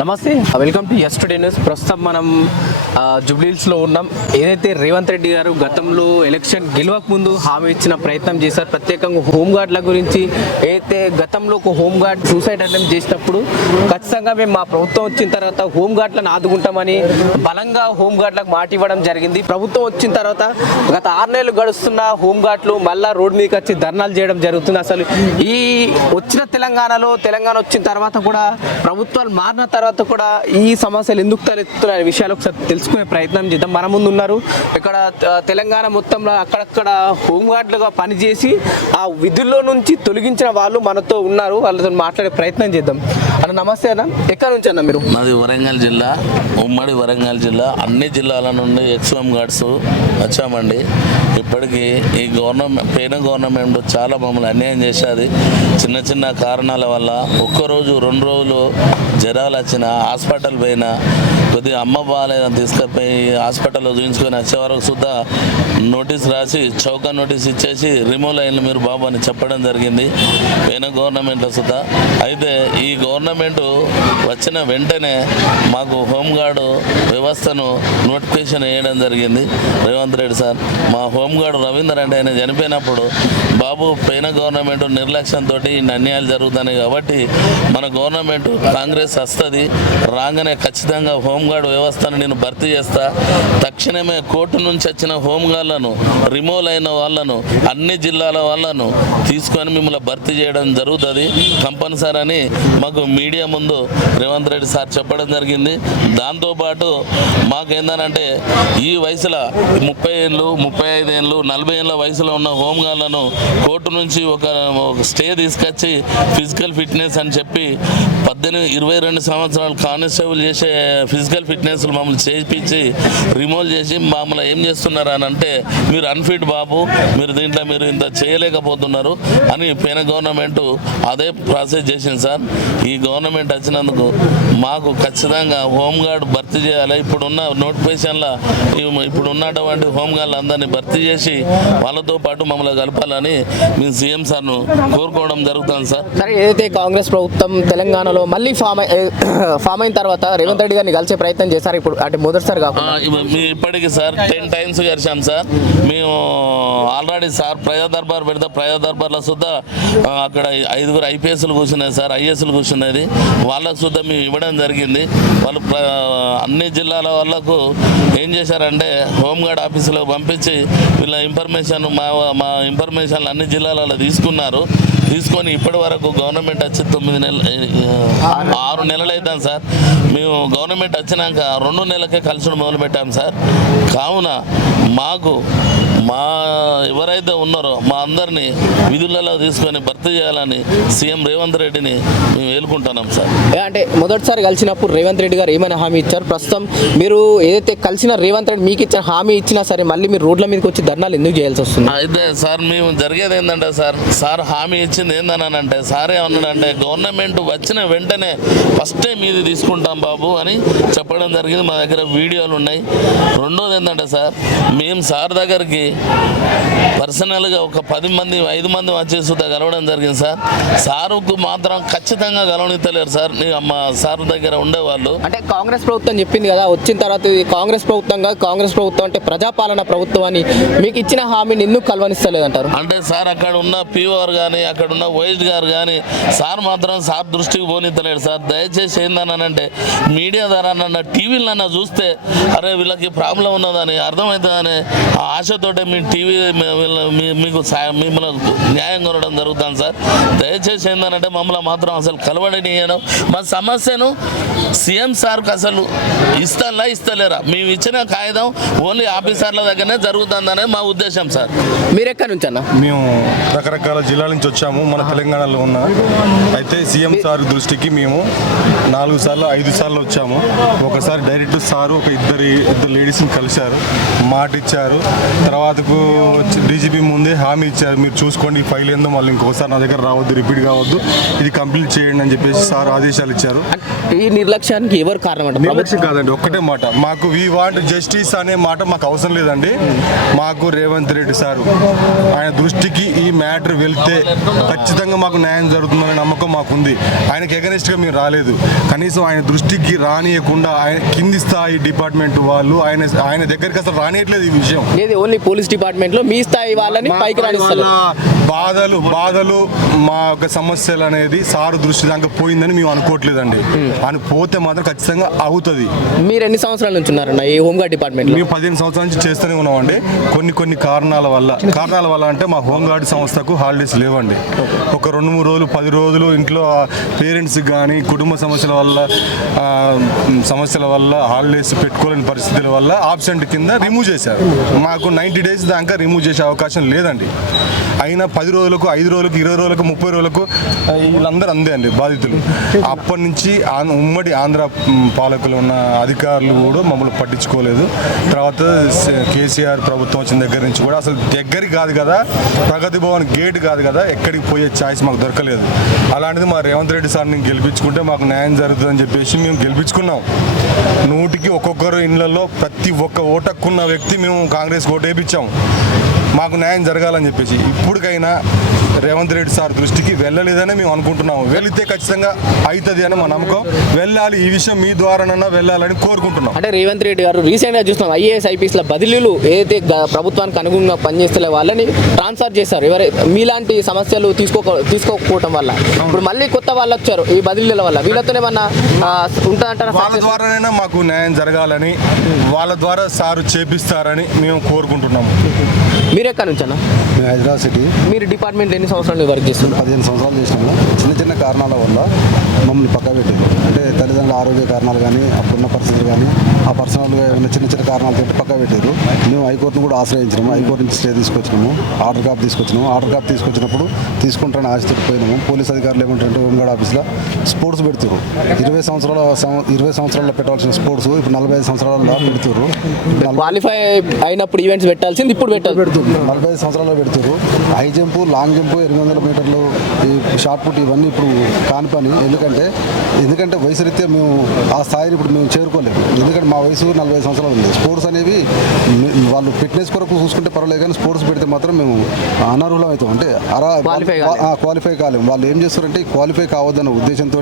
నమస్తే, welcome to yesterday news. ప్రస్తుతం మనం జూబ్లీహిల్స్లో ఉన్నాం. ఏదైతే రేవంత్ రెడ్డి గారు గతంలో ఎలక్షన్ గెలవక ముందు హామీ ఇచ్చిన ప్రయత్నం చేశారు. ప్రత్యేకంగా హోంగార్డుల గురించి ఏదైతే గతంలో ఒక హోంగార్డ్ సూసైడ్ అటెంప్ట్ చేసినప్పుడు ఖచ్చితంగా మేము మా ప్రభుత్వం వచ్చిన తర్వాత హోంగార్డులను ఆదుకుంటామని బలంగా హోంగార్డులకు మాట ఇవ్వడం జరిగింది. ప్రభుత్వం వచ్చిన తర్వాత గత 6 నెలలు గడుస్తున్న హోంగార్డులు మళ్ళా రోడ్డు మీదకి వచ్చి ధర్నాలు చేయడం జరుగుతుంది. అసలు ఈ వచ్చిన తెలంగాణ వచ్చిన తర్వాత కూడా ప్రభుత్వాలు మారిన తర్వాత కూడా ఈ సమస్యలు ఎందుకు తలెత్తుతున్న విషయాలు ఒకసారి తెలుసుకునే ప్రయత్నం చేద్దాం. మన ముందు ఉన్నారు ఇక్కడ తెలంగాణ మొత్తంలో అక్కడక్కడ హోంగార్డులుగా పనిచేసి ఆ విధుల్లో నుంచి తొలగించిన వాళ్ళు మనతో ఉన్నారు. వాళ్ళతో మాట్లాడే ప్రయత్నం చేద్దాం. అన్న నమస్తే అన్న, ఎక్కడి నుంచి అన్న మీరు? మాది వరంగల్ జిల్లా, ఉమ్మడి వరంగల్ జిల్లా. అన్ని జిల్లాల నుండి ఎక్స్ఎం గార్డ్స్ వచ్చామండి. ఇప్పటికీ ఈ గవర్నమెంట్ చాలా మమ్మల్ని అన్యాయం చేసేది. చిన్న చిన్న కారణాల వల్ల ఒక్కరోజు 2 రోజులు జ్వరాలు వచ్చిన హాస్పిటల్ పోయినా, కొద్దిగా అమ్మ బాగాలేదని తీసుకుపోయి హాస్పిటల్లో చూపించుకొని వచ్చే వరకు సుద్ధా నోటీస్ రాసి చౌక నోటీస్ ఇచ్చేసి రిమూవ్ అయింది మీరు బాబు అని చెప్పడం జరిగింది పోయిన గవర్నమెంట్లో సుద్ధా. అయితే ఈ గవర్నమెంట్ వచ్చిన వెంటనే మాకు హోంగార్డు వ్యవస్థను నోటిఫికేషన్ వేయడం జరిగింది రేవంత్ రెడ్డి సార్. మా హోంగార్డు రవీందర్ అంటే ఆయన చనిపోయినప్పుడు బాబు పోయిన గవర్నమెంట్ నిర్లక్ష్యంతో ఇన్ని అన్యాయాలు జరుగుతున్నాయి కాబట్టి మన గవర్నమెంట్ కాంగ్రెస్ వస్తుంది, రాగానే ఖచ్చితంగా హోంగార్డు వ్యవస్థను నేను భర్తీ చేస్తా. తక్షణమే కోర్టు నుంచి వచ్చిన హోంగార్డులను రిమూవ్ అయిన వాళ్ళను అన్ని జిల్లాల వాళ్ళను తీసుకొని మిమ్మల్ని భర్తీ చేయడం జరుగుతుంది కంపల్సరీ అని మాకు మీడియా ముందు రేవంత్ రెడ్డి సార్ చెప్పడం జరిగింది. దాంతోపాటు మాకేందనంటే ఈ వయసులో 30 ఏళ్ళు 35 ఏళ్ళు 40 ఏళ్ళ వయసులో ఉన్న హోంగార్డులను కోర్టు నుంచి ఒక స్టే తీసుకొచ్చి ఫిజికల్ ఫిట్నెస్ అని చెప్పి 22 సంవత్సరాలు కానిస్టేబుల్ చేసే ఫిజికల్ ఫిట్నెస్ మమ్మల్ని చేయించి రిమూవ్ చేసి మమ్మల్ని ఏం చేస్తున్నారు అని అంటే మీరు అన్ఫిట్ బాబు, మీరు దీంట్లో మీరు ఇంత చేయలేకపోతున్నారు అని పోయిన గవర్నమెంట్ అదే ప్రాసెస్ చేసింది సార్. ఈ గవర్నమెంట్ వచ్చినందుకు మాకు ఖచ్చితంగా హోంగార్డు భర్తీ చేయాలి. ఇప్పుడున్న నోటిఫికేషన్లో ఇప్పుడు ఉన్నటువంటి హోంగార్డులు అందరినీ భర్తీ చేసి వాళ్ళతో పాటు మమ్మల్ని కలపాలని మేము సీఎం సార్ను కోరుకోవడం జరుగుతుంది సార్. సరే, ఏదైతే కాంగ్రెస్ ప్రభుత్వం తెలంగాణలో మళ్ళీ ఫామ్ అయిన తర్వాత రేవంత్ రెడ్డి గారిని కలిసే ప్రయత్నం చేశారు. ఇప్పుడు అంటే మొదటిసారి కాకుండా ఇప్పటికి సార్ 10 టైమ్స్ కలిసాం సార్. మేము ఆల్రెడీ సార్ ప్రజా దర్బార్ పెడితే ప్రజా దర్బార్లో సుద్ధా అక్కడ 5 ఐపీఎస్లు కూర్చున్నాయి సార్, ఐఏఎస్లు కూర్చున్నది. వాళ్ళకు సుద్ధా మేము ఇవ్వడం జరిగింది. వాళ్ళు అన్ని జిల్లాల వాళ్ళకు ఏం చేశారంటే హోంగార్డ్ ఆఫీసులో పంపించి వీళ్ళ ఇన్ఫర్మేషన్ మా ఇన్ఫర్మేషన్ అన్ని జిల్లాలలో తీసుకొని ఇప్పటి వరకు గవర్నమెంట్ వచ్చి 6 నెలలు అవుతాం సార్. మేము గవర్నమెంట్ వచ్చినాక 2 నెలలకే కలిసి మొదలుపెట్టాం సార్. కావున మాకు ఎవరైతే ఉన్నారో మా అందరినీ విధులలో తీసుకొని భర్తీ చేయాలని సీఎం రేవంత్ రెడ్డిని మేము వేలుకుంటున్నాం సార్. అంటే మొదటిసారి కలిసినప్పుడు రేవంత్ రెడ్డి గారు ఏమైనా హామీ ఇచ్చారు? ప్రస్తుతం మీరు ఏదైతే కలిసిన రేవంత్ రెడ్డి మీకు ఇచ్చిన హామీ ఇచ్చినా సరే మళ్ళీ మీరు రోడ్ల మీదకి వచ్చి ధర్నాలు ఎందుకు చేయాల్సి వస్తుంది? అయితే సార్ మేము జరిగేది ఏంటంటే సార్ హామీ ఇచ్చింది ఏందని అంటే సార్ ఏమన్నాడంటే గవర్నమెంట్ వచ్చిన వెంటనే ఫస్ట్ టైం ఇది తీసుకుంటాం బాబు అని చెప్పడం జరిగింది. మా దగ్గర వీడియోలు ఉన్నాయి. రెండోది ఏంటంటే సార్ మేము సార్ దగ్గరికి పర్సనల్గా ఒక 5 మంది వచ్చేసి కలవడం జరిగింది సార్. సారుకు మాత్రం ఖచ్చితంగా కలవనిత్తలేరు సార్. మా సార్ దగ్గర ఉండేవాళ్ళు అంటే కాంగ్రెస్ ప్రభుత్వం చెప్పింది కదా వచ్చిన తర్వాత ఇది కాంగ్రెస్ ప్రభుత్వం అంటే ప్రజాపాలన ప్రభుత్వం అని మీకు ఇచ్చిన హామీని ఎందుకు కలవనిస్తలేదంటారు? అంటే సార్ అక్కడ ఉన్న పీఓఆర్ కానీ అక్కడ ఉన్న వైఎస్ గారు కానీ సార్ మాత్రం సార్ దృష్టికి పోనిత్తలేడు సార్. దయచేసి ఏందనంటే మీడియా ద్వారా నన్ను టీవీలన్నా చూస్తే అరే వీళ్ళకి ప్రాబ్లం ఉన్నదని అర్థమవుతుందని ఆశతోటే మీ టీవీ మీకు మిమ్మల్ని న్యాయం కొనడం జరుగుతుంది సార్. దయచేసి ఏంటంటే మమ్మల్ని మాత్రం అసలు కలవడనియను. మా సమస్యను సీఎం సార్కి అసలు ఇస్తలేరా? మేము ఇచ్చిన కాగితం ఓన్లీ ఆఫీసర్ల దగ్గరనే జరుగుతుందనే మా ఉద్దేశం సార్. మీరు ఎక్కడి నుంచి అన్న? మేము రకరకాల జిల్లాల నుంచి వచ్చాము, మన తెలంగాణలో ఉన్న. అయితే సీఎం సార్ దృష్టికి మేము 4 సార్లు 5 సార్లు వచ్చాము. ఒకసారి డైరెక్ట్ సారు ఒక ఇద్దరు లేడీస్ని కలిశారు, మాట ఇచ్చారు. తర్వాతకు డీజీపీ ముందే హామీ ఇచ్చారు, మీరు చూసుకోండి ఈ ఫైల్ ఏందో మళ్ళీ ఇంకోసారి నా దగ్గర రావద్దు, రిపీట్ కావద్దు, ఇది కంప్లీట్ చేయండి అని చెప్పేసి సార్ ఆదేశాలు ఇచ్చారు. ఈ నిర్లక్ష్యానికి ఎవరు కారణం అంటే నిర్లక్ష్యం కాదండి, ఒక్కటే మాట, మాకు వీ వాంట్ జస్టిస్ అనే మాట మాకు అవసరం లేదండి. మాకు రేవంత్ రెడ్డి సారు ఆయన దృష్టికి ఈ మ్యాటర్ వెళ్తే ఖచ్చితంగా మాకు న్యాయం జరుగుతుందనే నమ్మకం మాకుంది. ఆయనకి ఎగనెస్ట్గా మేము రాలేదు, కనీసం ఆయన దృష్టికి రానియకుండా ఆయన కింది స్థాయి డిపార్ట్మెంట్ వాళ్ళు ఆయన దగ్గరికి అసలు రానియట్లేదు ఈ విషయం. లేదు, ఓన్లీ పోలీస్ డిపార్ట్మెంట్ లో మీ స్థాయి వాళ్ళని పైకి రాణిస్తారు. బాధలు మా యొక్క సమస్యలు అనేది సారు దృష్టి దాకా పోయిందని మేము అనుకోవట్లేదండి. అని పోతే మాత్రం ఖచ్చితంగా అవుతుంది. మీరు ఎన్ని సంవత్సరాల నుంచి ఉన్నారన్న ఈ హోంగార్డ్ డిపార్ట్మెంట్ లో? మేము 15 సంవత్సరాల నుంచి చేస్తూనే ఉన్నామండి. కొన్ని కారణాల వల్ల అంటే మా హోంగార్డ్ సంస్థకు హాలిడేస్ లేవండి. ఒక 2-3 రోజులు 10 రోజులు ఇంట్లో పేరెంట్స్ కానీ కుటుంబ సమస్యల వల్ల హాలిడేస్ పెట్టుకోలేని పరిస్థితుల వల్ల ఆబ్సెంట్ కింద రిమూవ్ చేశారు. మాకు 90 డేస్ దాకా రిమూవ్ చేసే అవకాశం లేదండి. అయినా 10 రోజులకు 5 రోజులకు 20 రోజులకు 30 రోజులకు వీళ్ళందరూ అందే అండి బాధితులు. అప్పటి నుంచి ఉమ్మడి ఆంధ్ర పాలకులు ఉన్న అధికారులు కూడా మమ్మల్ని పట్టించుకోలేదు. తర్వాత కేసీఆర్ ప్రభుత్వం వచ్చిన దగ్గర నుంచి కూడా అసలు దగ్గరికి కాదు కదా, ప్రగతి భవన్ గేట్ కాదు కదా, ఎక్కడికి పోయే ఛాయిస్ మాకు దొరకలేదు. అలాంటిది మా రేవంత్ రెడ్డి సార్ని గెలిపించుకుంటే మాకు న్యాయం జరుగుతుందని చెప్పేసి మేము గెలిపించుకున్నాం. 100కి ఒక్కొక్కరు ఇళ్లలో ప్రతి ఒక్క ఓటక్కున్న వ్యక్తి మేము కాంగ్రెస్ ఓటు వేయించాం మాకు న్యాయం జరగాలని చెప్పేసి. ఇప్పటికైనా రేవంత్ రెడ్డి సార్ దృష్టికి వెళ్ళలేదని మేము అనుకుంటున్నాము. వెళితే ఖచ్చితంగా అవుతుంది అని మా నమ్మకం. వెళ్ళాలి, ఈ విషయం మీ ద్వారానన్నా వెళ్ళాలని కోరుకుంటున్నాం. అంటే రేవంత్ రెడ్డి గారు రీసెంట్గా చూస్తున్నాం ఐఏఎస్ ఐపీఎస్ల బదిలీలు ఏదైతే ప్రభుత్వానికి అనుగుణంగా పనిచేస్తున్న వాళ్ళని ట్రాన్స్ఫర్ చేశారు. మీలాంటి సమస్యలు తీసుకోకపోవటం వల్ల ఇప్పుడు మళ్ళీ కొత్త వాళ్ళు వచ్చారు. ఈ బదిలీల వల్ల వీళ్ళతోనే ఏమన్నా ఉంటుందంటారా? వాళ్ళ ద్వారానైనా మాకు న్యాయం జరగాలని, వాళ్ళ ద్వారా సారు చేపిస్తారని మేము కోరుకుంటున్నాము. మీరు ఎక్కడి నుంచి అన్న? మేము హైదరాబాద్ సిటీ. మీరు డిపార్ట్మెంట్ ఎన్ని సంవత్సరాలు వర్క్ చేస్తున్నారు? 15 సంవత్సరాలు చేసినాము. చిన్న కారణాల వల్ల మమ్మల్ని పక్క పెట్టారు. అంటే తల్లిదండ్రుల ఆరోగ్య కారణాలు కానీ, అప్పుడున్న పరిస్థితులు కానీ, ఆ పర్సనల్గా ఏమైనా చిన్న కారణాలు పెట్టి పక్క పెట్టారు. మేము హైకోర్టును కూడా ఆశ్రయించినాము. హైకోర్టు నుంచి స్టే తీసుకొచ్చినాము, ఆర్డర్ కాపీ తీసుకొచ్చినప్పుడు తీసుకుంటారని ఆశతో పోయినాము. పోలీస్ అధికారులు ఏమంటారంటే హోంగార్డ్ ఆఫీస్లో స్పోర్ట్స్ పెడుతున్నారు. 20 సంవత్సరాల్లో పెట్టాల్సిన స్పోర్ట్స్ ఇప్పుడు 45 సంవత్సరాల్లో పెడుతున్నారు. క్వాలిఫై అయినప్పుడు ఈవెంట్స్ పెట్టాల్సింది ఇప్పుడు పెడుతున్నారు. 45 సంవత్సరాల్లో పెడుతున్నారు. హై జంపు, లాంగ్ జంపు, 800 మీటర్లు, ఈ షార్ట్ పుట్ ఇవన్నీ ఇప్పుడు కాని పని. ఎందుకంటే వయసు రీత్యా మేము ఆ స్థాయిని ఇప్పుడు మేము చేరుకోలేము. ఎందుకంటే మా వయసు 45 సంవత్సరాలు ఉంది. స్పోర్ట్స్ అనేవి వాళ్ళు ఫిట్నెస్ కొరకు చూసుకుంటే పర్వాలేదు, కానీ స్పోర్ట్స్ పెడితే మాత్రం మేము అనర్హులం అవుతాం. అంటే క్వాలిఫై కాలేము. వాళ్ళు ఏం చేస్తారంటే క్వాలిఫై కావద్దన్న ఉద్దేశంతో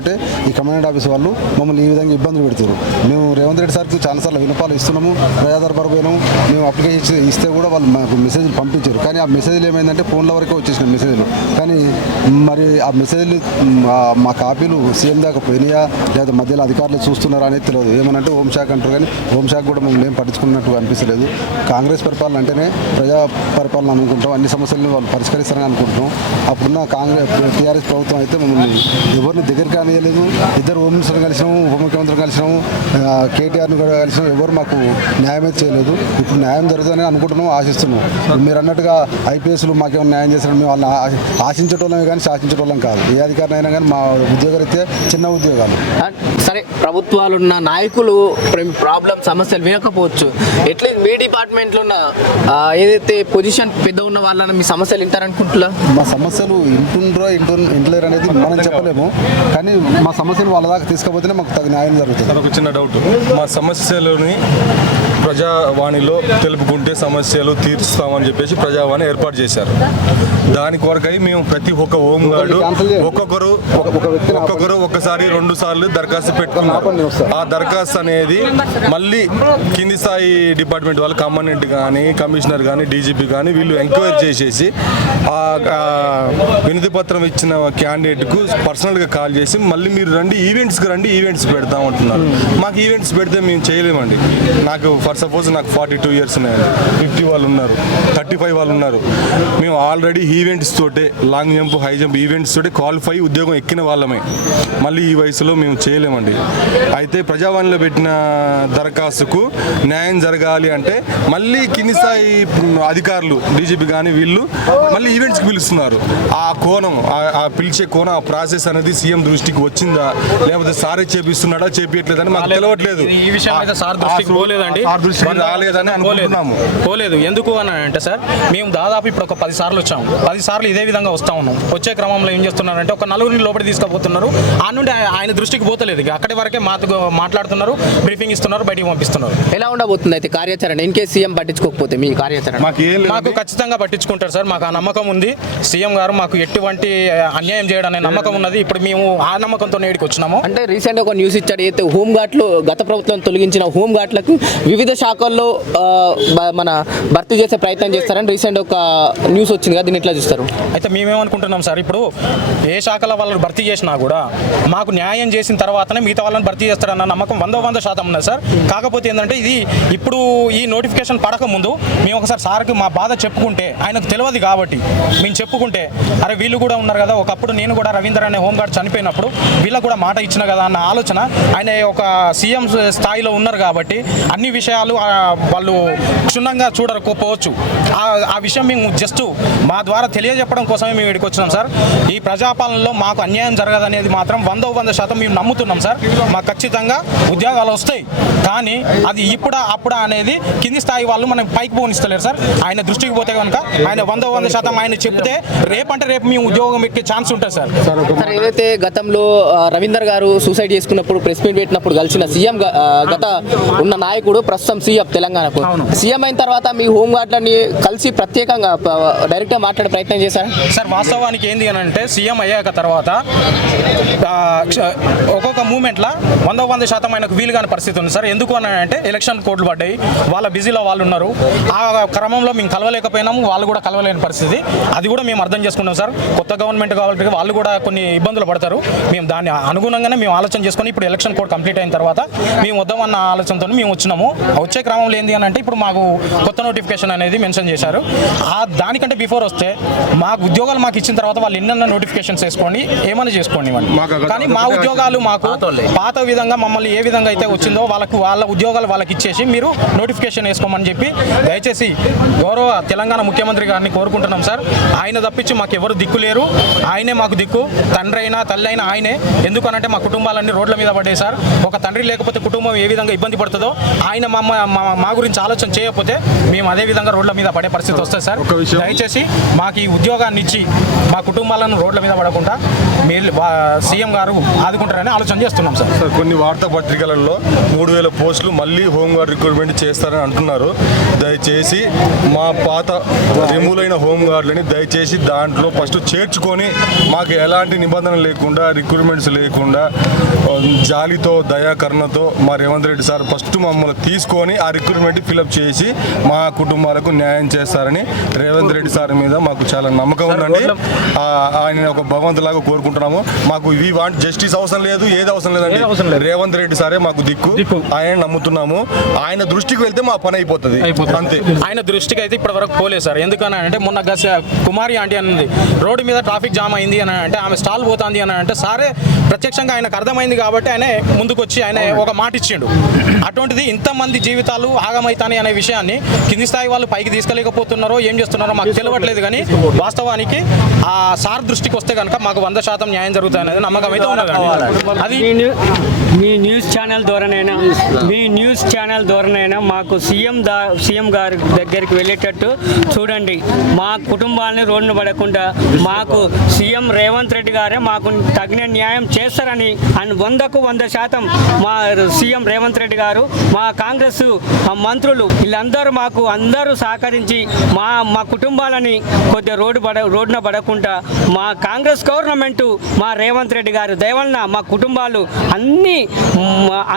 ఈ కమాండెంట్ ఆఫీస్ వాళ్ళు మమ్మల్ని ఈ విధంగా ఇబ్బందులు పెడతారు. మేము రేవంత్ రెడ్డి సార్కి చాలాసార్లు వినపాలు ఇస్తున్నాము, ప్రజాదర్బార్ పోయినాము. మేము అప్లికేషన్ ఇస్తే కూడా వాళ్ళు మాకు మెసేజ్లు పంపించారు. కానీ ఆ మెసేజ్లు ఏమైందంటే ఫోన్ల వరకే వచ్చేసిన మెసేజ్లు. కానీ మరి ఆ మెసేజ్లు మా కాపీలు సీఎం దాకా పోయినాయా లేదా మధ్యలో అధికారులు చూస్తున్నారా అనేది తెలియదు. ఏమనంటే హోంశాఖ అంటారు, కానీ హోంశాఖ కూడా మమ్మల్ని ఏం పట్టించుకున్నట్టు అనిపించలేదు. కాంగ్రెస్ పరిపాలన అంటేనే ప్రజా పరిపాలన అనుకుంటాం, అన్ని సమస్యలను వాళ్ళు పరిష్కరిస్తారని అనుకుంటున్నాం. అప్పుడున్న టీఆర్ఎస్ ప్రభుత్వం అయితే మమ్మల్ని ఎవరిని దగ్గరికి కానియలేదు. 2 హోమ్ మినిస్టర్లు కలిసినాము, ఉప ముఖ్యమంత్రి కలిసినాము, కేటీఆర్ని కూడా కలిసినాము. ఎవరు మాకు న్యాయం అయితే చేయలేదు. ఇప్పుడు న్యాయం జరుగుతుందని అనుకుంటున్నాం, ఆశిస్తున్నాం. మీరు అన్నట్టుగా ఐపీఎస్లు మాకేమైనా న్యాయం చేస్తారని మేము వాళ్ళని ఆశించేటోళ్ళమే కానీ శాసించేటోళ్ళం కాదు. ఏ అధికారిని అయినా కానీ మా ఉద్యోగరీత్యా చిన్న ఉద్యోగాలు. సరే, ప్రభుత్వాలు ఉన్న నాయకులు ప్రాబ్లం సమస్యలు వినకపోవచ్చు. ఎట్లీస్ట్ మీ డిపార్ట్మెంట్లో ఉన్న ఏదైతే పొజిషన్ పెద్ద ఉన్న వాళ్ళని మీ సమస్యలు వింటారనుకుంటున్నా? మా సమస్యలు ఇంటలేరు అనేది మనం చెప్పలేము, కానీ మా సమస్యలు వాళ్ళ దాకా తీసుకపోతేనే మాకు తగిన న్యాయం జరుగుతుంది. ఒక చిన్న డౌట్, మా సమస్యలని ప్రజావాణిలో తెలుపుకుంటే సమస్యలు తీర్చుతామని చెప్పేసి ప్రజావాణి ఏర్పాటు చేశారు. దాని కొరకై మేము ప్రతి ఒక్క హోంగార్డు ఒక్కొక్కరు ఒకసారి 2 సార్లు దరఖాస్తు పెట్టుకున్నారు. ఆ దరఖాస్తు అనేది మళ్ళీ కింది స్థాయి డిపార్ట్మెంట్ వాళ్ళు కమాండెంట్ కానీ, కమిషనర్ కానీ, డీజీపీ కానీ వీళ్ళు ఎంక్వైరీ చేసేసి ఆ వినతి పత్రం ఇచ్చిన క్యాండిడేట్కు పర్సనల్గా కాల్ చేసి మళ్ళీ మీరు రండి, ఈవెంట్స్కి రండి, ఈవెంట్స్ పెడతామంటున్నారు. మాకు ఈవెంట్స్ పెడితే మేము చేయలేమండి. నాకు ఫర్ సపోజ్ నాకు 42 ఇయర్స్ ఉన్నాయండి, 50 వాళ్ళు ఉన్నారు, 35 వాళ్ళు ఉన్నారు. మేము ఆల్రెడీ ఈవెంట్స్ తోటే, long jump, high jump events తోటే క్వాలిఫై ఉద్యోగం ఎక్కిన వాళ్ళమే. మళ్ళీ ఈ వయసులో మేము చేయలేమండి. అయితే ప్రజావాణిలో పెట్టిన దరఖాస్తుకు న్యాయం జరగాలి అంటే మళ్ళీ కింది స్థాయి అధికారులు, డీజీపీ కానీ వీళ్ళు మళ్ళీ ఈవెంట్స్కి పిలుస్తున్నారు. ఆ కోణం, ఆ పిలిచే కోణం, ఆ ప్రాసెస్ అనేది సీఎం దృష్టికి వచ్చిందా లేకపోతే సారే చేపిస్తున్నాడా చేపియట్లేదని మాకు తెలియట్లేదు. ఈ విషయం అయితే సార్ దృష్టికి పోలేదండి, రాలేదని అనుకుంటున్నాము. పోలేదు. ఎందుకు అని అంటే సార్ మేము దాదాపు ఇప్పుడు ఒక 10 సార్లు వచ్చాము. 10 సార్లు ఇదే విధంగా వస్తూ ఉన్నాం. వచ్చే క్రమంలో ఏం చేస్తున్నారంటే ఒక నలుగురిని లోపలికి తీసుకుపోతున్నారు. ఆ నుండి ఆయన దృష్టికి పోతలేదు. ఇక అక్కడి వరకే మాట్లాడుతున్నారు, బ్రీఫింగ్ ఇస్తున్నారు, బయటికి పంపిస్తున్నారు. ఎలా ఉండబోతుంది అయితే కార్యాచరణ ఇన్ కేసు సీఎం పట్టించుకోకపోతే మీ కార్యాచరణ? మాకు ఖచ్చితంగా పట్టించుకుంటారు సార్. మాకు ఆ నమ్మకం ఉంది. సీఎం గారు మాకు ఎటువంటి అన్యాయం చేయడం నమ్మకం ఉన్నది. ఇప్పుడు మేము ఆ నమ్మకంతో నేడికి వచ్చినాము. అంటే రీసెంట్ ఒక న్యూస్ ఇచ్చాడు, అయితే హోంగార్డ్లు గత ప్రభుత్వం తొలగించిన హోంగార్డ్లకు వివిధ శాఖల్లో మన భర్తీ చేసే ప్రయత్నం చేస్తారని రీసెంట్ ఒక న్యూస్ వచ్చింది కదా, దీన్ని ఎట్లా చూస్తారు? అయితే మేమేమనుకుంటున్నాం సార్, ఇప్పుడు ఏ శాఖలో వాళ్ళని భర్తీ చేసినా కూడా మాకు న్యాయం చేసిన తర్వాతనే మిగతా వాళ్ళని భర్తీ చేస్తారన్న నమ్మకం 100% ఉన్నది సార్. కాకపోతే ఏంటంటే ఇది ఇప్పుడు ఈ నోటిఫికేషన్ పడకముందు మేము ఒకసారి సార్కి మా బాధ చెప్పుకుంటే, ఆయనకు తెలియదు కాబట్టి మేము చెప్పుకుంటే, అరే వీళ్ళు కూడా ఉన్నారు కదా, ఒకప్పుడు నేను కూడా రవీంద్ర అనే హోంగార్డ్ చనిపోయినప్పుడు వీళ్ళకు కూడా మాట ఇచ్చిన కదా అన్న ఆలోచన, ఆయన ఒక సీఎం స్థాయిలో ఉన్నారు కాబట్టి అన్ని విషయాలు వాళ్ళు క్షుణ్ణంగా చూడకపోవచ్చు. ఆ విషయం మేము జస్ట్ మా ద్వారా తెలియజెప్పడం కోసమే మేము ఇక్కడికి వచ్చినాం సార్. ఈ ప్రజాపాలనలో మాకు అన్యాయం జరగదనేది మాత్రం 100% మేము నమ్ముతున్నాం సార్. మాకు ఖచ్చితంగా ఉద్యోగాలు వస్తాయి, కానీ అది అప్పుడా అనేది కింది స్థాయి వాళ్ళు మనం పైకి పోనిస్తలేరు సార్. ఆయన దృష్టికి పోతే కనుక ఆయన 100% ఆయన చెప్తే రేపు మేము ఉద్యోగం ఎక్కే ఛాన్స్ ఉంటుంది సార్. సార్ ఏదైతే గతంలో రవీందర్ గారు సూసైడ్ చేసుకున్నప్పుడు ప్రెస్ మీట్ పెట్టినప్పుడు కలిసిన సీఎం గత ఉన్న నాయకుడు ప్రస్తుతం సీఎం తెలంగాణకు సీఎం అయిన తర్వాత మీ హోంగార్డ్లని కలిసి ప్రత్యేకంగా డైరెక్ట్గా మాట్లాడే ప్రయత్నం చేశారు సార్? వాస్తవానికి ఏంది అని అంటే సీఎం అయ్యాక తర్వాత ఒక్కొక్క మూమెంట్లో 100% ఆయనకు వీలు కాని పరిస్థితి ఉంది సార్. ఎందుకు అని అంటే ఎలక్షన్ కోడ్లు పడ్డాయి, వాళ్ళ బిజీలో వాళ్ళు ఉన్నారు. ఆ క్రమంలో మేము కలవలేకపోయినాము, వాళ్ళు కూడా కలవలేని పరిస్థితి. అది కూడా మేము అర్థం చేసుకున్నాం సార్. కొత్త గవర్నమెంట్ కాబట్టి వాళ్ళు కూడా కొన్ని ఇబ్బందులు పడతారు. మేము దాన్ని అనుగుణంగానే మేము ఆలోచన చేసుకొని ఇప్పుడు ఎలక్షన్ కోడ్ కంప్లీట్ అయిన తర్వాత మేము వద్దామన్న ఆలోచనతో మేము వచ్చినాము. వచ్చే క్రమంలో ఏంది అని అంటే ఇప్పుడు మాకు కొత్త నోటిఫికేషన్ అనేది మెన్షన్ చేశారు. దానికంటే బిఫోర్ వస్తే మాకు ఉద్యోగాలు మాకు ఇచ్చిన తర్వాత వాళ్ళు ఎన్నెన్న నోటిఫికేషన్స్ వేసుకోండి, ఏమైనా చేసుకోండి, కానీ మా ఉద్యోగాలు మాకు పాత విధంగా మమ్మల్ని ఏ విధంగా అయితే వచ్చిందో వాళ్ళ ఉద్యోగాలు వాళ్ళకి ఇచ్చేసి మీరు నోటిఫికేషన్ వేసుకోమని చెప్పి దయచేసి గౌరవ తెలంగాణ ముఖ్యమంత్రి గారిని కోరుకుంటున్నాం సార్. ఆయన తప్పించి మాకు ఎవరు దిక్కు లేరు, ఆయనే మాకు దిక్కు. తండ్రి అయినా తల్లి అయినా ఆయనే. ఎందుకనంటే మా కుటుంబాలన్నీ రోడ్ల మీద పడ్డాయి సార్. ఒక తండ్రి లేకపోతే కుటుంబం ఏ విధంగా ఇబ్బంది పడుతుందో ఆయన మా గురించి ఆలోచన చేయకపోతే మేము అదే విధంగా రోడ్ల మీద పడే పరిస్థితి వస్తుంది సార్. దయచేసి మాకు ఈ ఉద్యోగాన్ని ఇచ్చి మా కుటుంబాలను రోడ్ల మీద పడకుండా మీరు సీఎం గారు ఆదుకుంటారని ఆలోచన చేస్తున్నాం సార్. కొన్ని వార్తాపత్రికలలో 3000 పోస్టులు మళ్ళీ హోంగార్డ్ రిక్రూట్మెంట్ చేస్తారని అంటున్నారు. దయచేసి మా పాత రిమూవ్ అయిన హోంగార్డులని దయచేసి దాంట్లో ఫస్ట్ చేర్చుకొని మాకు ఎలాంటి నిబంధనలు లేకుండా, రిక్రూట్మెంట్స్ లేకుండా, జాలితో దయాకరణతో మా రేవంత్ రెడ్డి సార్ ఫస్ట్ మమ్మల్ని తీసుకొని ఆ రిక్రూట్మెంట్ ఫిలప్ చేసి మా కుటుంబాలకు న్యాయం చేస్తారని రేవంత్ రెడ్డి సార్ మీద మాకు చాలా నమ్మకం ఉందండి. ఆయన ఒక భగవంతులాగా కోరుకుంటున్నాము. మాకు ఇవి వాంట్ జస్టిస్ అవసరం లేదు, ఏది అవసరం లేదండి. రేవంత్ రెడ్డి సారే మాకు దిక్కు, ఆయన నమ్ముతున్నాము. ఆయన దృష్టికి వెళ్తే మా పని అయిపోతుంది అంతే. ఆయన దృష్టికి అయితే ఇప్పటి వరకు పోలేదు సార్. ఎందుకని అంటే మొన్న కుమారి ఆంటీ అన్నది రోడ్డు మీద ట్రాఫిక్ జామ్ అయింది అని అంటే, ఆమె స్టాల్ పోతుంది అని అంటే సారే ప్రత్యక్షంగా ఆయనకు అర్థమైంది కాబట్టి ఆయన ముందుకు వచ్చి ఆయన ఒక మాట ఇచ్చిండు. అటువంటిది ఇంతమంది జీవితాలు ఆగమైతాని అనే విషయాన్ని కింది స్థాయి వాళ్ళు పైకి తీసుకెళ్ళకపోతున్నారో ఏం చేస్తున్నారో మాకు తెలియట్లేదు. కానీ వాస్తవానికి ఆ సార్ దృష్టికి వస్తే కనుక మాకు 100% న్యాయం జరుగుతుంది అనేది నమ్మకం అయితే ఉన్నది. అది మీ న్యూస్ ఛానల్ ద్వారానైనా మాకు సీఎం గారి దగ్గరికి వెళ్ళేటట్టు చూడండి. మా కుటుంబాలని రోడ్డున పడకుండా మాకు సీఎం రేవంత్ రెడ్డి గారే మాకు తగిన న్యాయం చేస్తారని 100% మా సీఎం రేవంత్ రెడ్డి గారు, మా కాంగ్రెస్ మంత్రులు వీళ్ళందరూ మాకు అందరూ సహకరించి మా కుటుంబాలని కొద్దిగా రోడ్డున పడకుండా మా కాంగ్రెస్ గవర్నమెంట్, మా రేవంత్ రెడ్డి గారు దయవలన మా కుటుంబాలు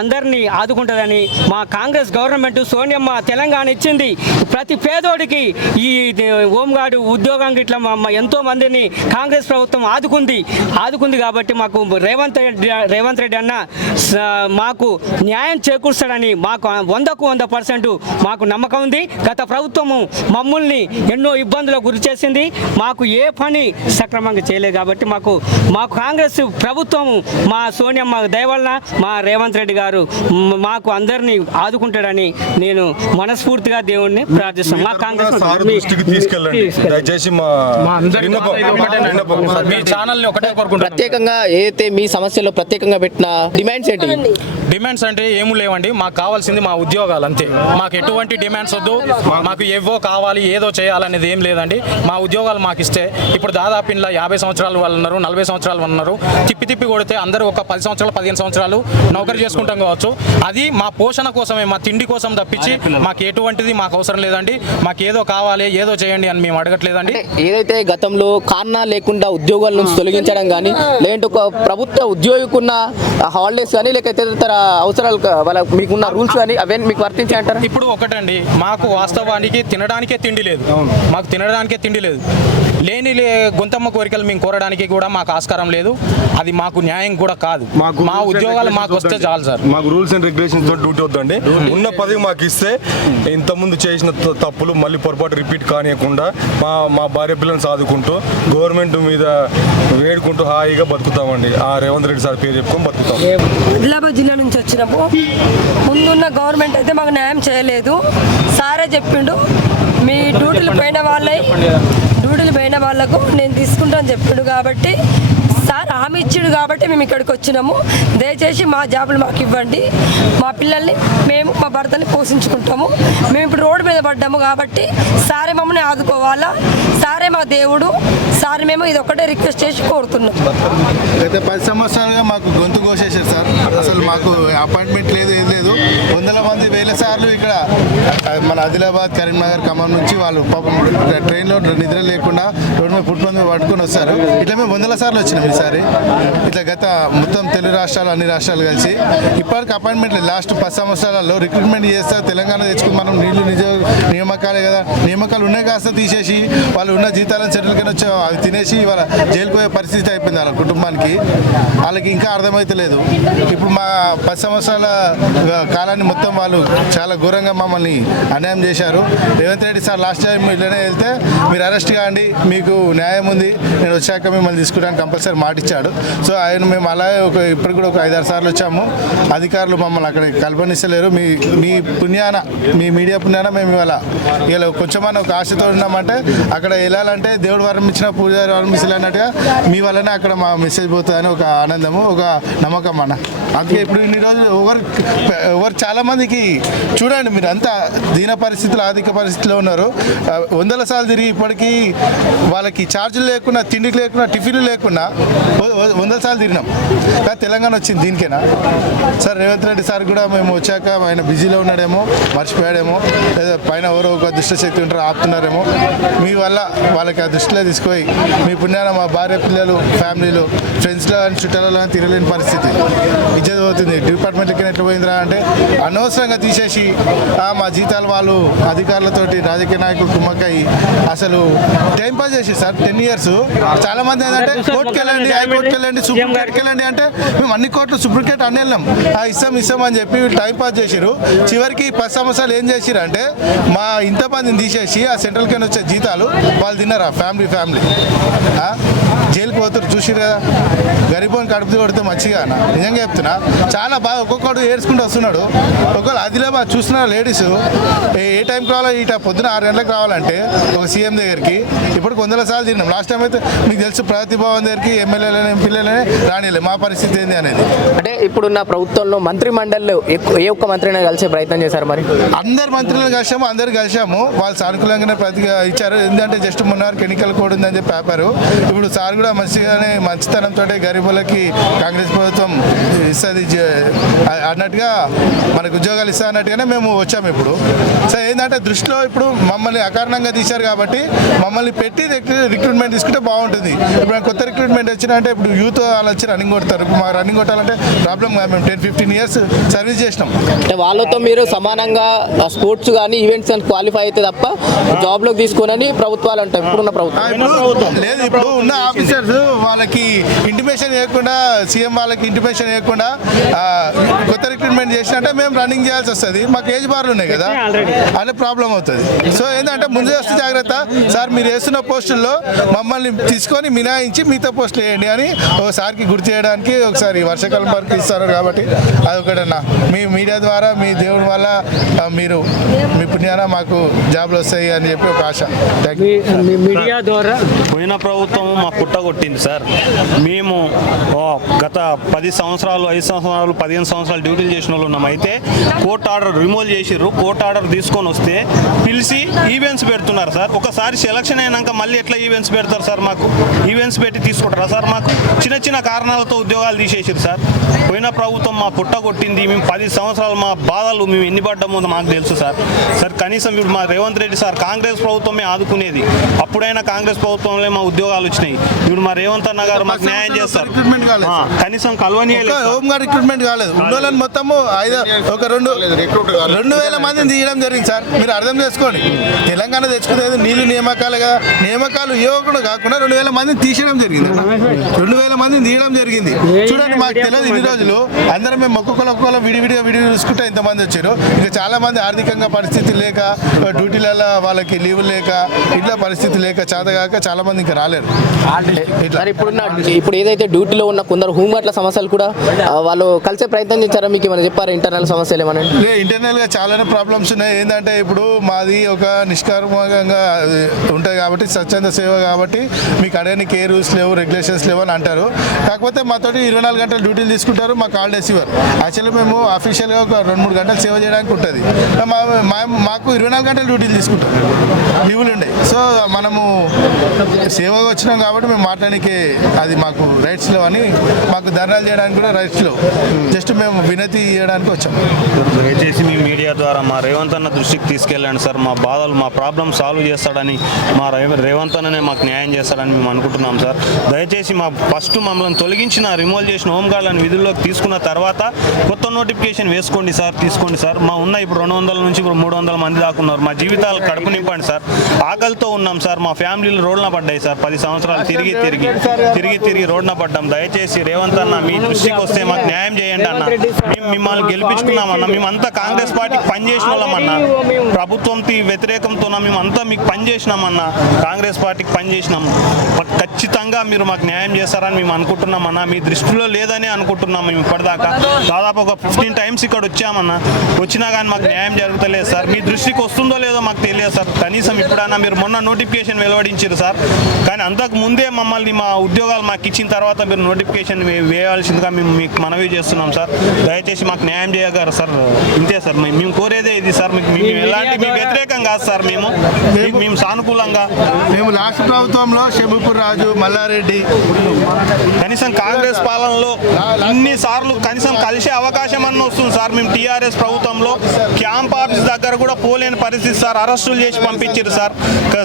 అందరినీ ఆదుకుంటుందని మా కాంగ్రెస్ గవర్నమెంట్ సోనియమ్మ తెలంగాణ ఇచ్చింది. ప్రతి పేదోడికి ఈ హోంగార్డు ఉద్యోగం ఇట్లా ఎంతో మందిని కాంగ్రెస్ ప్రభుత్వం ఆదుకుంది కాబట్టి మాకు రేవంత్ రెడ్డి అన్న మాకు న్యాయం చేకూర్చాడని మాకు 100% మాకు నమ్మకం ఉంది. గత ప్రభుత్వము మమ్మల్ని ఎన్నో ఇబ్బందులకు గురి చేసింది, మాకు ఏ పని సక్రమంగా చేయలేదు కాబట్టి మాకు కాంగ్రెస్ ప్రభుత్వం మా సోనియమ్మ దయవలన మా రేవంత్ రెడ్డి గారు మాకు అందరినీ ఆదుకుంటాడని నేను మనస్ఫూర్తిగా దేవుణ్ణి ప్రార్థిస్తాను. మా కాంగ్రెస్ ప్రత్యేకంగా ఏదైతే మీ సమస్యలో ప్రత్యేకంగా పెట్టిన డిమాండ్స్ ఏంటి? డిమాండ్స్ అంటే ఏమీ లేవండి. మాకు కావాల్సింది మా ఉద్యోగాలు అంతే. మాకు ఎటువంటి డిమాండ్స్ వద్దు. మాకు ఏవో కావాలి ఏదో చేయాలనేది ఏం లేదండి. మా ఉద్యోగాలు మాకు ఇస్తే ఇప్పుడు దాదాపు ఇలా 50 సంవత్సరాలు వాళ్ళు ఉన్నారు, 40 సంవత్సరాలు ఉన్నారు. తిప్పి కొడితే అందరూ ఒక 10 సంవత్సరాలు 15 సంవత్సరాలు నౌకరీ చేసుకుంటాం కావచ్చు. అది మా పోషణ కోసమే, మా తిండి కోసం తప్పించి మాకు ఎటువంటిది మాకు అవసరం లేదండి. మాకు ఏదో కావాలి ఏదో చేయండి అని మేము అడగట్లేదండి. ఏదైతే గతంలో కారణాలు లేకుండా ఉద్యోగాల నుంచి తొలగించడం కానీ, లేదంటే ఒక ప్రభుత్వ ఉద్యోగికున్న హాలిడేస్ కానీ, లేకపోతే ఇతర అవసరాలు వాళ్ళ మీకున్న రూల్స్ కానీ అవన్నీ మీకు వర్తించాయి అంటారా? ఇప్పుడు ఒకటండి, మాకు వాస్తవానికి తినడానికే తిండి లేదు. మాకు తినడానికే తిండి లేదు. లేని గొంతమ్మ కోరికలు మేము కోరడానికి కూడా మాకు ఆస్కారం లేదు. అది మాకు న్యాయం కూడా కాదు. మా ఉద్యోగాలు మాకు వస్తే చాలు సార్. మాకు రూల్స్ అండ్ రెగ్యులేషన్స్ డ్యూటీ వద్దండి. ఉన్న పదవి మాకు ఇస్తే ఇంతకుముందు చేసిన తప్పులు మళ్ళీ పొరపాటు రిపీట్ కానియకుండా మా భార్య పిల్లల్ని సాదుకుంటూ గవర్నమెంట్ మీద వేడుకుంటూ హాయిగా బతుకుతామండి. ఆ రేవంత్ రెడ్డి సార్ పేరు చెప్పుకొని బతుకుతాం. ఆదిలాబాద్ జిల్లా నుంచి వచ్చినాము. ముందున్న గవర్నమెంట్ అయితే మాకు న్యాయం చేయలేదు. సారే చెప్పిండు మీ డ్యూటీలు పోయిన వాళ్ళకు నేను తీసుకుంటాను చెప్పిండు. కాబట్టి సార్ హామీ ఇచ్చిండు కాబట్టి మేము ఇక్కడికి వచ్చినాము. దయచేసి మా జాబులు మాకు ఇవ్వండి. మా పిల్లల్ని మేము మా భర్తని పోషించుకుంటాము. మేము ఇప్పుడు రోడ్డు మీద పడ్డాము కాబట్టి సారే మమ్మల్ని ఆదుకోవాలా. సారే మా దేవుడు. సార్ మేము ఇది ఒకటే రిక్వెస్ట్ చేసి కోరుతున్నాం. గత 10 సంవత్సరాలుగా మాకు గొంతు కోసేసారు సార్. అసలు మాకు అపాయింట్మెంట్ లేదు, ఏది లేదు. వందల మంది వేల సార్లు ఇక్కడ మన ఆదిలాబాద్, కరీంనగర్, ఖమ్మం నుంచి వాళ్ళు పాపం ట్రైన్లో నిద్ర లేకుండా రోడ్డు మీద పుట్టుమంది పట్టుకొని వస్తారు. ఇట్లా మేము వందల సార్లు వచ్చినాం ఈసారి. ఇట్లా గత మొత్తం తెలుగు రాష్ట్రాలు అన్ని రాష్ట్రాలు కలిసి ఇప్పటికి అపాయింట్మెంట్ లేదు. లాస్ట్ 10 సంవత్సరాలలో రిక్రూట్మెంట్ చేస్తారు. తెలంగాణ తెచ్చుకుని మనం నియామకాలే కదా, నియామకాలు ఉన్నాయి కాస్త తీసేసి వాళ్ళు ఉన్న జీతాలను సెటిల్ కింద వచ్చి అవి తినేసి వాళ్ళ జైలుకు పోయే పరిస్థితి అయిపోయింది వాళ్ళ కుటుంబానికి. వాళ్ళకి ఇంకా అర్థమవుతలేదు. ఇప్పుడు మా 10 సంవత్సరాల కాలాన్ని మొత్తం వాళ్ళు చాలా ఘోరంగా మమ్మల్ని అన్యాయం చేశారు. Revanth Reddy sir last time ఇట్లనే వెళ్తే మీరు అరెస్ట్ కాండి, మీకు న్యాయం ఉంది, నేను వచ్చాక మిమ్మల్ని తీసుకుంటాను కంపల్సరీ మాట ఇచ్చాడు. సో ఆయన మేము అలాగే ఇప్పుడు కూడా ఒక 5-6 సార్లు వచ్చాము. అధికారులు మమ్మల్ని అక్కడ కల్పనిస్తలేరు. మీ పుణ్యాన, మీ మీడియా పుణ్యాన మేము ఇలా కొంచెమన్నా ఒక ఆశతో ఉన్నామంటే అక్కడ వెళ్ళాలంటే దేవుడు వరం ఇచ్చిన పూజారి వరం ఇచ్చినట్టుగా మీ వల్లనే అక్కడ మా మెసేజ్ పోతుందని ఒక ఆనందము, ఒక నమ్మకం అన్న. అందుకే ఇప్పుడు ఇన్ని రోజులు ఎవరు చాలా మందికి చూడండి మీరు అంతా దీన పరిస్థితులు, ఆర్థిక పరిస్థితిలో ఉన్నారు. వందల సార్లు తిరిగి ఇప్పటికీ వాళ్ళకి ఛార్జీలు లేకుండా, తిండికి లేకుండా, టిఫిన్లు లేకుండా వందల సార్లు తిరిగినాం. కానీ తెలంగాణ వచ్చింది దీనికేనా సార్? రేవంత్ రెడ్డి సార్ కూడా మేము వచ్చాక ఆయన బిజీలో ఉన్నాడేమో, మర్చిపోయాడేమో, లేదా పైన ఎవరో ఒక దుష్టశక్తి ఉంటారో ఆపుతున్నారేమో. మీ వల్ల వాళ్ళకి ఆ దృష్టిలో తీసుకుపోయి మీ పుణ్యాన మా భార్య పిల్లలు, ఫ్యామిలీలు, ఫ్రెండ్స్లో కానీ చుట్టాలలో కానీ తిరగలేని పరిస్థితి. ఇజ్జత్ పోతుంది. డిపార్ట్మెంట్కి ఎట్లా పోయిందిరా అంటే అనవసరంగా తీసేసి మా జీతాలు వాళ్ళు అధికారులతోటి రాజకీయ నాయకులు కుమ్మక్కయి అసలు టైం పాస్ చేసి సార్ 10 years. చాలా మంది ఏంటంటే కోర్టుకి వెళ్ళండి, హైకోర్టుకి వెళ్ళండి, సుప్రీంకోర్టుకి వెళ్ళండి అంటే మేము అన్ని కోర్టులు సుప్రీంకోర్టు అన్ని వెళ్ళాం. ఇస్తాం అని చెప్పి టైం పాస్ చేసిరు. చివరికి 10 సంవత్సరాలు ఏం చేసిరు అంటే మా ఇంతమందిని తీసేసి ఆ సెంట్రల్ కింద వచ్చే జీతాలు వాళ్ళు తిన్నారా? ఫ్యామిలీ జైలుకి పోతారు. చూసిరు కదా, గరీబోని కడుపు కొడితే మంచిగా నిజంగా చెప్తున్నా. చాలా బాగా ఒక్కొక్కడు ఏడ్చుకుంటూ వస్తున్నాడు. ఒకవేళ ఆదిలాబాద్ చూస్తున్నారు లేడీస్ ఏ టైంకి రావాలో, పొద్దున 6 గంటలకు రావాలంటే ఒక సీఎం దగ్గరికి ఇప్పటికి వందల సార్లు తిన్నాం. లాస్ట్ టైం అయితే మీకు తెలుసు ప్రగతి భవన్ దగ్గరికి ఎమ్మెల్యేలని, ఎంపీలని రానిలే. మా పరిస్థితి ఏంది అనేది. అంటే ఇప్పుడున్న ప్రభుత్వంలో మంత్రి మండలిలో ఏ ఒక్క మంత్రిని కలిసే ప్రయత్నం చేశారు? మరి అందరు మంత్రులను కలిసాము, అందరు కలిసాము. వాళ్ళు సానుకూలంగానే ఇచ్చారు. ఎందుకంటే జస్ట్ మొన్నవారికి ఎన్నికల కోడ్ ఉందని చెప్పి ఆపారు. ఇప్పుడు సార్ కూడా మంచిగానే మంచితనంతో గరీబులకి కాంగ్రెస్ ప్రభుత్వం ఇస్తుంది అన్నట్టుగా, మనకు ఉద్యోగాలు ఇస్తా అన్నట్టుగానే మేము వచ్చాము ఇప్పుడు. సో ఏంటంటే దృష్టిలో ఇప్పుడు మమ్మల్ని అకారణంగా తీశారు కాబట్టి మమ్మల్ని పెట్టి రిక్రూట్మెంట్ తీసుకుంటే బాగుంటుంది. ఇప్పుడు కొత్త రిక్రూట్మెంట్ వచ్చినంటే ఇప్పుడు యూత్ వాళ్ళు వచ్చి రన్నింగ్ కొడతారు. ఇప్పుడు మా రన్నింగ్ కొట్టాలంటే ప్రాబ్లం. మేము 10-15 years సర్వీస్ చేసినాం. అంటే వాళ్ళతో మీరు సమానంగా స్పోర్ట్స్ కానీ ఈవెంట్స్ కానీ క్వాలిఫై అయితే తప్ప జాబ్లోకి తీసుకోనని ప్రభుత్వాలు అంటాయి. ఇప్పుడున్న ప్రభుత్వం లేదు. ఇప్పుడు ఉన్న ఆఫీసర్స్ వాళ్ళకి ఇంటిమేషన్ ఇవ్వకుండా, సీఎం వాళ్ళకి ఇంటిమేషన్ ఇవ్వకుండా కొత్త రిక్రూట్మెంట్ చేసినట్టే మేము రన్నింగ్ చేయాల్సి వస్తుంది. మాకు ఏజ్ బార్లు ఉన్నాయి కదా, అదే ప్రాబ్లం అవుతుంది. సో ఏంటంటే ముందే వస్తే జాగ్రత్త సార్, మీరు వేస్తున్న పోస్టుల్లో మమ్మల్ని తీసుకొని మినాయించి మిగతా పోస్టులు వేయండి అని ఒకసారికి గుర్తు చేయడానికి ఒకసారి వర్షాకాలం వరకు ఇస్తారు కాబట్టి అదొకటన్నా. మీ మీడియా ద్వారా, మీ దేవుడి వల్ల మీరు మీ పుణ్యాన మాకు జాబ్లు వస్తాయి అని చెప్పి ఒక ఆశ. మీడియా ద్వారా పోయిన ప్రభుత్వం మా పుట్ట పుట్టగొట్టింది సార్. మేము గత 10 సంవత్సరాలు 5 సంవత్సరాలు 15 సంవత్సరాలు డ్యూటీలు చేసిన వాళ్ళు ఉన్నాం. అయితే కోర్టు ఆర్డర్ రిమూవ్ చేసిర్రు. కోర్టు ఆర్డర్ తీసుకొని వస్తే పిలిచి ఈవెంట్స్ పెడుతున్నారు సార్. ఒకసారి సెలక్షన్ అయినాక మళ్ళీ ఎట్లా ఈవెంట్స్ పెడతారు సార్? మాకు ఈవెంట్స్ పెట్టి తీసుకుంటారా సార్? మాకు చిన్న చిన్న కారణాలతో ఉద్యోగాలు తీసేసారు సార్. పోయిన ప్రభుత్వం మా పుట్ట కొట్టింది. మేము 10 సంవత్సరాలు మా బాధలు మేము ఎన్ని పడ్డామో మాకు తెలుసు సార్. సార్ కనీసం ఇప్పుడు మా రేవంత్ రెడ్డి సార్ కాంగ్రెస్ ప్రభుత్వమే ఆదుకునేది. అప్పుడైనా కాంగ్రెస్ ప్రభుత్వంలో మా ఉద్యోగాలు వచ్చినాయి. ఇప్పుడు మా రేవంత్ అన్న గారు మాకు న్యాయం చేస్తారు. కనీసం కలవని హోమ్ గార్డ్ రిక్రూట్మెంట్ కాలేదు. ఉన్నోళ్ళని మొత్తము 2,000 మందిని తీయడం జరిగింది సార్. మీరు అర్థం చేసుకోండి. తెలంగాణ తెచ్చుకునేది నీళ్ళు నియామకాలు ఇవ్వకుండా కాకుండా 2,000 మందిని తీసేయడం జరిగింది. 2,000 మందిని తీయడం జరిగింది. చూడండి, మాకు తెలియదు ఇన్ని రోజులు. అందరం మేము ఒక్కొక్కరు విడివిడిగా చూసుకుంటే ఇంతమంది వచ్చారు. ఇంకా చాలా మంది ఆర్థికంగా పరిస్థితి లేక, డ్యూటీలలో వాళ్ళకి లీవ్ లేక, ఇట్లా పరిస్థితి లేక చేతగాక చాలా మంది ఇంకా రాలేరు. ఇప్పుడు ఏదైతే డ్యూటీలో ఉన్న కొందరు హోంగార్డ్ల సమస్యలు కూడా వాళ్ళు కలిసే ప్రయత్నం చేశారా? మీకు ఏమైనా చెప్పారు ఇంటర్నల్ సమస్యలు ఏమైనా? ఇంటర్నల్ గా చాలానే ప్రాబ్లమ్స్ ఉన్నాయి. ఏంటంటే ఇప్పుడు మాది ఒక నిష్కర్మకంగా ఉంటుంది కాబట్టి, స్వచ్ఛంద సేవ కాబట్టి మీకు అడగని కే రూల్స్ లేవు, రెగ్యులేషన్స్ లేవు అని అంటారు. కాకపోతే మాతోటి 24 గంటలు డ్యూటీలు తీసుకుంటారు. మాకు హాలిడేస్ ఇవ్వరు. యాక్చువల్లీ మేము అఫీషియల్గా ఒక 2-3 గంటలు సేవ చేయడానికి ఉంటుంది. మాకు 24 గంటలు డ్యూటీలు తీసుకుంటాం, లీవులు ఉండే. సో మనము సేవగా వచ్చినాం కాబట్టి మేము మాట్లాడానికి అది మాకు రైట్స్ లేవు అని, మాకు ధర్నాలు చేయడానికి కూడా రైట్స్ లేవు. జస్ట్ మేము వినతి చేయడానికి వచ్చాం. దయచేసి మీ మీడియా ద్వారా మా రేవంత్ అన్న దృష్టికి తీసుకెళ్ళండి సార్. మా బాధలు, మా ప్రాబ్లమ్ సాల్వ్ చేస్తాడని, మా రేవంత్ అన్ననే మాకు న్యాయం చేస్తాడని మేము అనుకుంటున్నాం సార్. దయచేసి ఫస్ట్ మమ్మల్ని తొలగించిన, రిమూవ్ చేసిన హోంగార్డులను విధుల్లోకి తీసుకున్న తర్వాత కొత్త నోటిఫికేషన్ వేసుకోండి సార్, తీసుకోండి సార్. మా ఉన్న ఇప్పుడు 200 నుంచి ఇప్పుడు 300 మంది దాకా ఉన్నారు. మా జీవితాలు కడుపు నింపండి సార్. ఆకలితో ఉన్నాం సార్. మా ఫ్యామిలీలు రోడ్న పడ్డాయి సార్. 10 సంవత్సరాలు తిరిగి రోడ్న పడ్డాం. దయచేసి రేవంత్ అన్న మీ దృష్టికి వస్తే మాకు న్యాయం చేయండి అన్న. మేము మిమ్మల్ని గెలిపించుకున్నామన్నా. మేమంతా కాంగ్రెస్ పార్టీకి పనిచేసిన వాళ్ళమన్నా. ప్రభుత్వంకి వ్యతిరేకంతో మేమంతా మీకు పనిచేసినామన్నా. కాంగ్రెస్ పార్టీకి పనిచేసినాము. ఖచ్చితంగా మీరు మాకు న్యాయం చేస్తారని మేము అనుకుంటున్నామన్నా. మీ దృష్టిలో లేదని అనుకుంటున్నాం మేము ఇప్పటిదాకా. దాదాపు ఒక 15 టైమ్స్ ఇక్కడ వచ్చామన్నా. వచ్చినా కానీ మాకు న్యాయం జరుగుతలేదు సార్. మీ దృష్టికి వస్తుందో లేదో మాకు తెలియదు సార్. కనీసం ఇప్పుడైనా మీరు మొన్న నోటిఫికేషన్ వెలువడించారు సార్. కానీ అంతకు ముందే మమ్మల్ని మా ఉద్యోగాలు మాకు ఇచ్చిన తర్వాత మీరు నోటిఫికేషన్ వేయాల్సిందిగా మేము మీకు మనవి చేస్తున్నాం సార్. దయచేసి మాకు న్యాయం చేయగలరు సార్. ఇంతే సార్. మేము కోరేదే ఇది సార్. మేము ఎలాంటి మీ వ్యతిరేకం కాదు సార్. మేము సానుకూలంగా మేము లాస్ట్ ప్రభుత్వంలో షబీపూర్ రాజు, మల్లారెడ్డి కనీసం కాంగ్రెస్ పాలనలో ఇన్ని సార్లు కనీసం కలిసే అవకాశం అన్న వస్తుంది సార్. మేము టీఆర్ఎస్ ప్రభుత్వంలో క్యాంప్ ఆఫీస్ దగ్గర కూడా పోలేని పరిస్థితి సార్. అరెస్టులు చేసి పంపించారు సార్.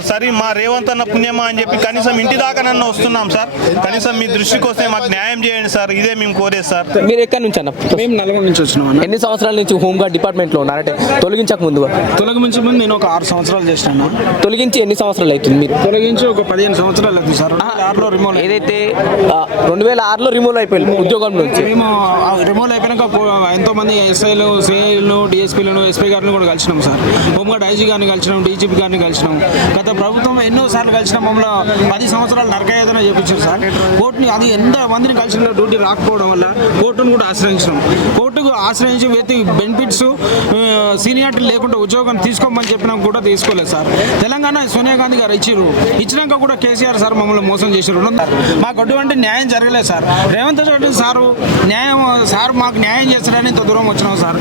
సరే మా రేవంత్ అన్న పుణ్యమా అని చెప్పి కనీసం ఇంటి దాకానన్నా వస్తున్నాం సార్. కనీసం మీ దృష్టికి వస్తే మాకు న్యాయం చేయండి సార్. ఇదే మేము కోరేది సార్. మీరు ఎక్కడి నుంచి అన్న? మేము నల్గొండ నుంచి వచ్చినాం. ఎన్ని సంవత్సరాల నుంచి హోంగార్డ్ డిపార్ట్మెంట్లో ఉన్నారంటే తొలగించక ముందు? తొలగించే ముందు నేను ఒక 6 సంవత్సరాలు చేసినాను. తొలగించి ఎన్ని సంవత్సరాలు అవుతుంది? మీరు తొలగించి ఒక 15 సంవత్సరాలు అవుతుంది సార్. 2006లో రిమూవ్. ఏదైతే 2006లో రిమూవ్ అయిపోయింది ఉద్యోగం నుంచి. మేము రిమూవ్ అయిపోయినాక ఎంతో మంది ఎస్ఐలు, సిఐలు, డిఎస్పీలను, ఎస్పీ గారిని కూడా కలిసినాం సార్. హోంగార్డ్ ఐజీ గారిని కలిసినాం, డీజీపీ గారిని కలిసినాం. గత ప్రభుత్వం ఎన్నోసార్లు కలిసినాం. మమ్మల్ని 10 సంవత్సరాలు నరకయాతన చేపించారు సార్. కోర్టుని అది ఎంత మందిని కలిసిన డ్యూటీ రాకపోవడం వల్ల కోర్టును కూడా ఆశ్రయించినాం. కోర్టుకు ఆశ్రయించి బెనిఫిట్స్ సీనియారిటీ లేకుండా ఉద్యోగం తీసుకోమని చెప్పినా కూడా తీసుకోలేదు సార్. తెలంగాణ సోనియా గాంధీ గారు ఇచ్చినాక కూడా కేసీఆర్ సార్ మమ్మల్ని మోసం చేశారు. మాకు అటువంటి న్యాయం జరగలేదు సార్. రేవంత్ రెడ్డి సార్ మాకు న్యాయం చేస్తారని ఇంత దూరం వచ్చినాం సార్.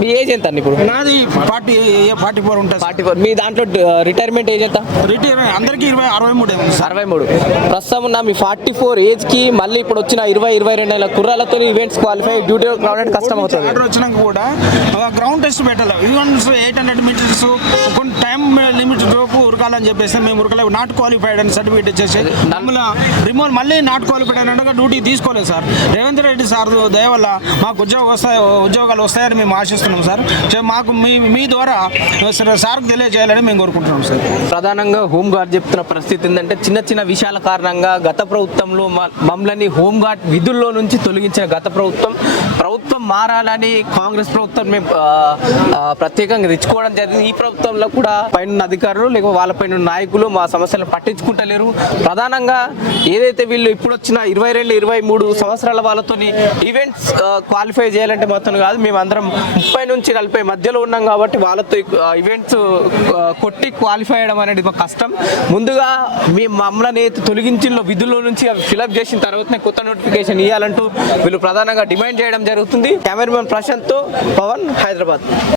మీ ఏజ్ ఎంత అండి ఇప్పుడు? నాది 44 ఉంటుంది. 44. మీ దాంట్లో రిటైర్మెంట్ ఏజ్ ఎంత? రిటైర్ అందరికీ 63. 63. ప్రస్తుతం ఉన్న మీ 44 ఏజ్కి మళ్ళీ ఇప్పుడు వచ్చిన 20-22 ఏళ్ళ కుర్రాలతో ఈవెంట్స్ క్వాలిఫై డ్యూటీ రావడానికి కష్టం అవుతుంది. ఆర్డర్ వచ్చినాక కూడా గ్రౌండ్ టెస్ట్ పెట్టాలి. ఈవెంట్స్ 800 మీటర్స్ కొన్ని టైం లిమిట్ లోపు ఉరకాలని చెప్పేసి మేము ఉరకలేదు. నాట్ క్వాలిఫైడ్ అని సర్టిఫికేట్ ఇచ్చేసి మమ్మల్ని రిమూవ్ మళ్ళీ నాట్ క్వాలిఫైడ్ అని డ్యూటీ తీసుకోలేదు సార్. రేవంత్ రెడ్డి సార్ దయ వల్ల మాకు ఉద్యోగాలు వస్తాయని మేము ఆశిస్తున్నాం సార్. మాకు మీ ద్వారా సార్కు తెలియజేయాలని మేము కోరుకుంటున్నాం సార్. ప్రధానంగా హోంగార్డ్ చెప్తున్న పరిస్థితి ఏంటంటే చిన్న చిన్న విషయాల కారణంగా గత ప్రభుత్వంలో మమ్మల్ని హోంగార్డ్ విధుల్లో నుంచి తొలగించిన గత ప్రభుత్వం మారాలని కాంగ్రెస్ ప్రభుత్వం మేము ప్రత్యేకంగా తెచ్చుకోవడం జరిగింది. ఈ ప్రభుత్వంలో కూడా పైన అధికారులు లేక వాళ్ళ పైన ఉన్న నాయకులు మా సమస్యలను పట్టించుకుంటలేరు. ప్రధానంగా ఏదైతే వీళ్ళు ఇప్పుడు వచ్చిన 22-23 సంవత్సరాల వాళ్ళతోని ఈవెంట్స్ క్వాలిఫై చేయాలంటే మొత్తం కాదు, మేము అందరం 30 నుంచి 40 మధ్యలో ఉన్నాం కాబట్టి వాళ్ళతో ఈవెంట్స్ కొట్టి క్వాలిఫై అయ్యడం అనేది ఒక కష్టం. ముందుగా మేము మమ్మల్ని తొలగించిన విధుల్లో నుంచి అవి ఫిలప్ చేసిన తర్వాతనే కొత్త నోటిఫికేషన్ ఇవ్వాలంటూ వీళ్ళు ప్రధానంగా డిమాండ్ చేయడం జరుగుతుంది. కెమెరామెన్ ప్రశాంత్తో పవన్, హైదరాబాద్.